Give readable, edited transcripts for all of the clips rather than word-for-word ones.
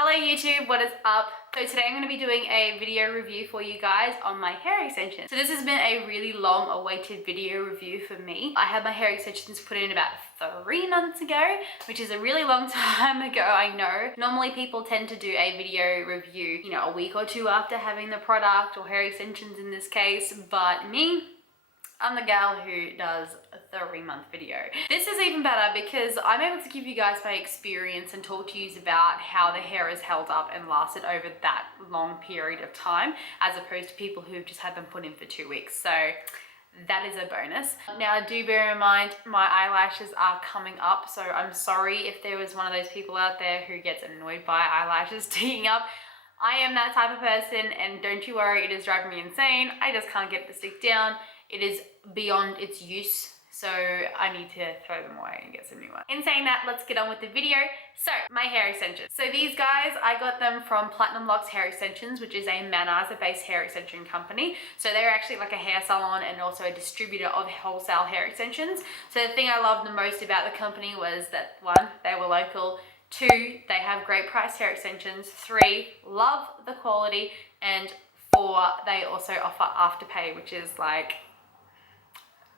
Hello YouTube, what is up? So today I'm going to be doing a video review for you guys on my hair extensions. So this has been a really long awaited video review for me. I had my hair extensions put in about 3 months ago, which is a really long time ago, I know. Normally people tend to do a video review, you know, a week or two after having the product or hair extensions in this case, but me, I'm the gal who does a 3-month video. This is even better because I'm able to give you guys my experience and talk to you about how the hair has held up and lasted over that long period of time, as opposed to people who've just had them put in for 2 weeks. So that is a bonus. Now, do bear in mind, my eyelashes are coming up, so I'm sorry if there was one of those people out there who gets annoyed by eyelashes sticking up. I am that type of person, and don't you worry, it is driving me insane. I just can't get it to stick down. It is beyond its use, so I need to throw them away and get some new ones. In saying that, let's get on with the video. So, my hair extensions. So these guys, I got them from Platinum Locks Hair Extensions, which is a Manasa-based hair extension company. So they're actually like a hair salon and also a distributor of wholesale hair extensions. So the thing I loved the most about the company was that 1, they were local, 2, they have great price hair extensions, 3, love the quality, and 4, they also offer Afterpay, which is like,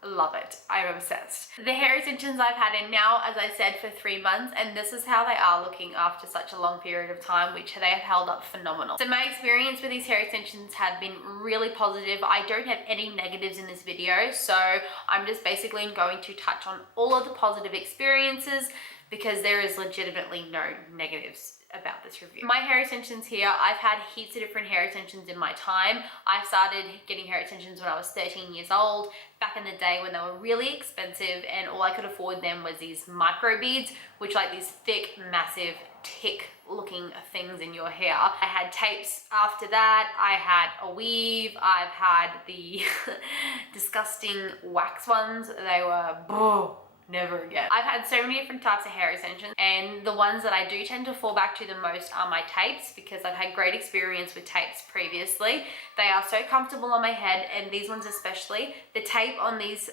love it. I'm obsessed. The hair extensions I've had in now, as I said, for 3 months, and this is how they are looking after such a long period of time, which they have held up phenomenal. So my experience with these hair extensions have been really positive. I don't have any negatives in this video, so I'm just basically going to touch on all of the positive experiences because there is legitimately no negatives about this review. My hair extensions here, I've had heaps of different hair extensions in my time. I started getting hair extensions when I was 13 years old, back in the day when they were really expensive, and all I could afford them was these micro beads, which are like these thick, massive, tick looking things in your hair. I had tapes after that, I had a weave, I've had the disgusting wax ones. They were never again. I've had so many different types of hair extensions, and the ones that I do tend to fall back to the most are my tapes, because I've had great experience with tapes previously. They are so comfortable on my head, and these ones especially. The tape on these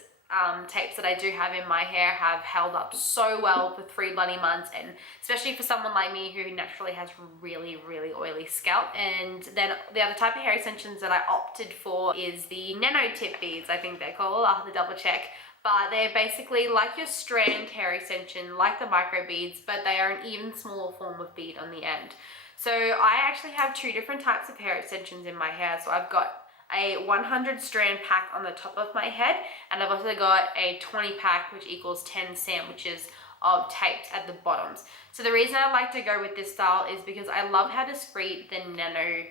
tapes that I do have in my hair have held up so well for 3 bloody months, and especially for someone like me who naturally has really oily scalp. And then the other type of hair extensions that I opted for is the Nano tip beads, I think they're called. I'll have to double check. But they're basically like your strand hair extension, like the micro beads, but they are an even smaller form of bead on the end. So I actually have 2 different types of hair extensions in my hair. So I've got a 100 strand pack on the top of my head, and I've also got a 20 pack, which equals 10 sandwiches of tapes at the bottoms. So the reason I like to go with this style is because I love how discreet the Nano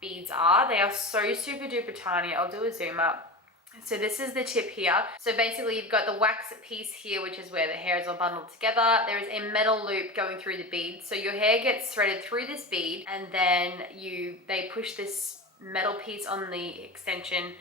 beads are. They are so super duper tiny. I'll do a zoom up. So this is the tip here. So basically you've got the wax piece here, which is where the hair is all bundled together. There is a metal loop going through the bead. So your hair gets threaded through this bead, and then they push this metal piece on the extension.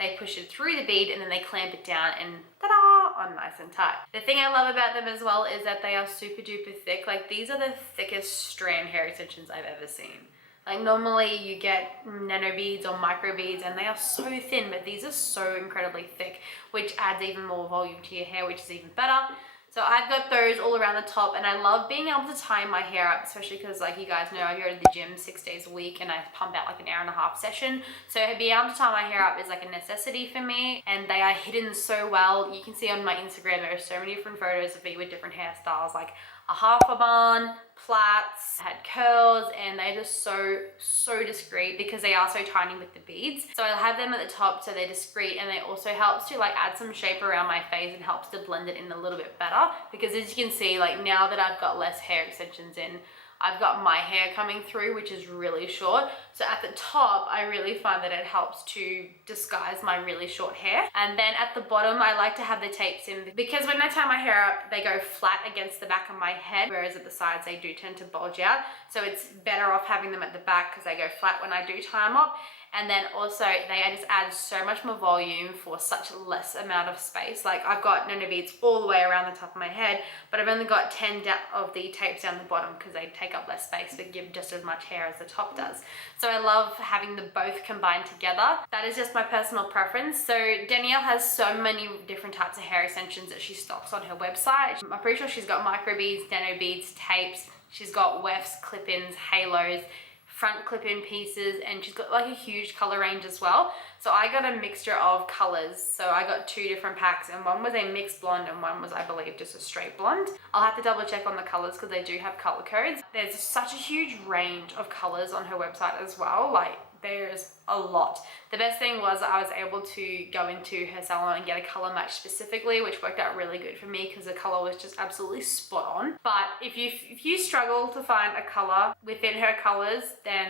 They push it through the bead, and then they clamp it down, and ta-da, on nice and tight. The thing I love about them as well is that they are super duper thick. Like, these are the thickest strand hair extensions I've ever seen. Like, normally you get nano beads or micro beads and they are so thin, but these are so incredibly thick, which adds even more volume to your hair, which is even better. So I've got those all around the top, and I love being able to tie my hair up, especially because, like you guys know, I go to the gym 6 days a week and I pump out like an 1.5-hour session. So being able to tie my hair up is like a necessity for me, and they are hidden so well. You can see on my Instagram there are so many different photos of me with different hairstyles, like a half a bun, plaits, I had curls, and they're just so discreet because they are so tiny with the beads. So I'll have them at the top so they're discreet, and they also helps to like add some shape around my face and helps to blend it in a little bit better, because as you can see, like now that I've got less hair extensions in, I've got my hair coming through, which is really short. So at the top, I really find that it helps to disguise my really short hair. And then at the bottom, I like to have the tapes in because when I tie my hair up, they go flat against the back of my head, whereas at the sides, they do tend to bulge out. So it's better off having them at the back because they go flat when I do tie them up. And then also they just add so much more volume for such less amount of space. Like, I've got nano beads all the way around the top of my head, but I've only got 10 of the tapes down the bottom because they take up less space but give just as much hair as the top does. So I love having them both combined together. That is just my personal preference. So Danielle has so many different types of hair extensions that she stocks on her website. I'm pretty sure she's got micro beads, nano beads, tapes, She's got wefts, clip-ins, halos, front clip-in pieces, and she's got like a huge color range as well. So I got a mixture of colors. So I got 2 different packs, and one was a mixed blonde and one was, I believe, just a straight blonde. I'll have to double check on the colors because they do have color codes. There's such a huge range of colors on her website as well. Like, there's a lot. The best thing was I was able to go into her salon and get a color match specifically, which worked out really good for me because the color was just absolutely spot on. But if you struggle to find a color within her colors, then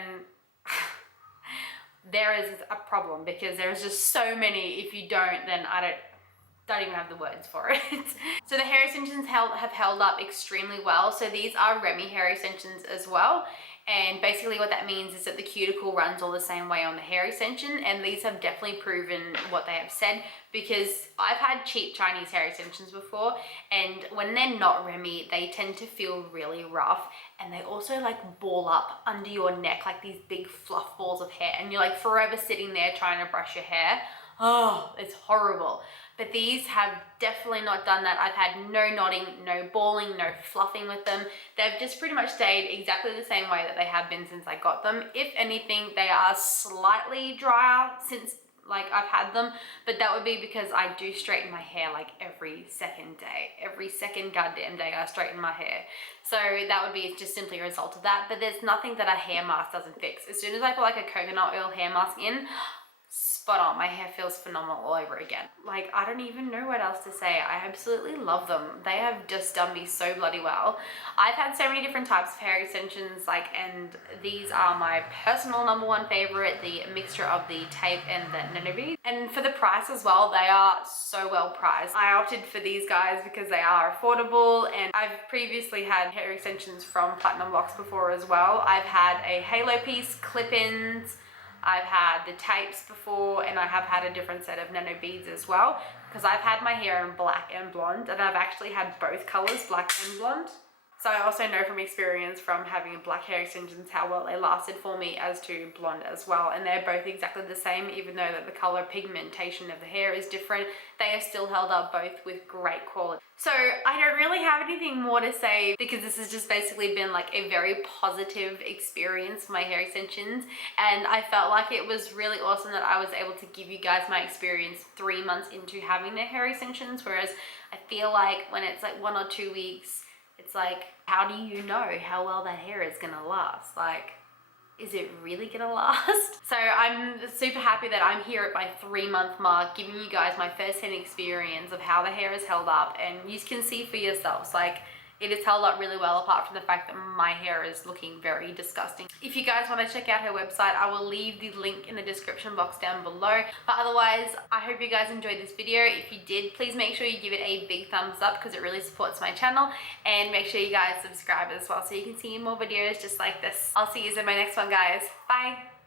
there is a problem, because there's just so many. If you don't, then I don't even have the words for it. So the hair extensions have held up extremely well. So these are Remy hair extensions as well. And basically what that means is that the cuticle runs all the same way on the hair extension, and these have definitely proven what they have said, because I've had cheap Chinese hair extensions before, and when they're not Remy, they tend to feel really rough, and they also like ball up under your neck like these big fluff balls of hair, and you're like forever sitting there trying to brush your hair. Oh, it's horrible. But these have definitely not done that. I've had no knotting, no balling, no fluffing with them. They've just pretty much stayed exactly the same way that they have been since I got them. If anything, they are slightly drier since like I've had them, but that would be because I do straighten my hair like every second day. Every second goddamn day I straighten my hair. So that would be just simply a result of that. But there's nothing that a hair mask doesn't fix. As soon as I put like a coconut oil hair mask in, spot on, my hair feels phenomenal all over again. Like, I don't even know what else to say. I absolutely love them. They have just done me so bloody well. I've had so many different types of hair extensions, like, and these are my personal #1 favorite, the mixture of the tape and the Nano Bead. And for the price as well, they are so well priced. I opted for these guys because they are affordable, and I've previously had hair extensions from Platinum Locks before as well. I've had a halo piece, clip-ins, I've had the tapes before, and I have had a different set of Nano Beads as well, because I've had my hair in black and blonde, and I've actually had both colors, black and blonde. So I also know from experience from having black hair extensions how well they lasted for me as to blonde as well. And they're both exactly the same, even though that the color pigmentation of the hair is different. They have still held up both with great quality. So I don't really have anything more to say, because this has just basically been like a very positive experience for my hair extensions. And I felt like it was really awesome that I was able to give you guys my experience 3 months into having their hair extensions. Whereas I feel like when it's like 1 or 2 weeks, it's like, how do you know how well that hair is gonna last? Like, is it really gonna last? So I'm super happy that I'm here at my 3-month mark, giving you guys my first-hand experience of how the hair is held up, and you can see for yourselves, like, it is held up really well, apart from the fact that my hair is looking very disgusting. If you guys want to check out her website, I will leave the link in the description box down below. But otherwise, I hope you guys enjoyed this video. If you did, please make sure you give it a big thumbs up, because it really supports my channel. And make sure you guys subscribe as well so you can see more videos just like this. I'll see you in my next one, guys. Bye!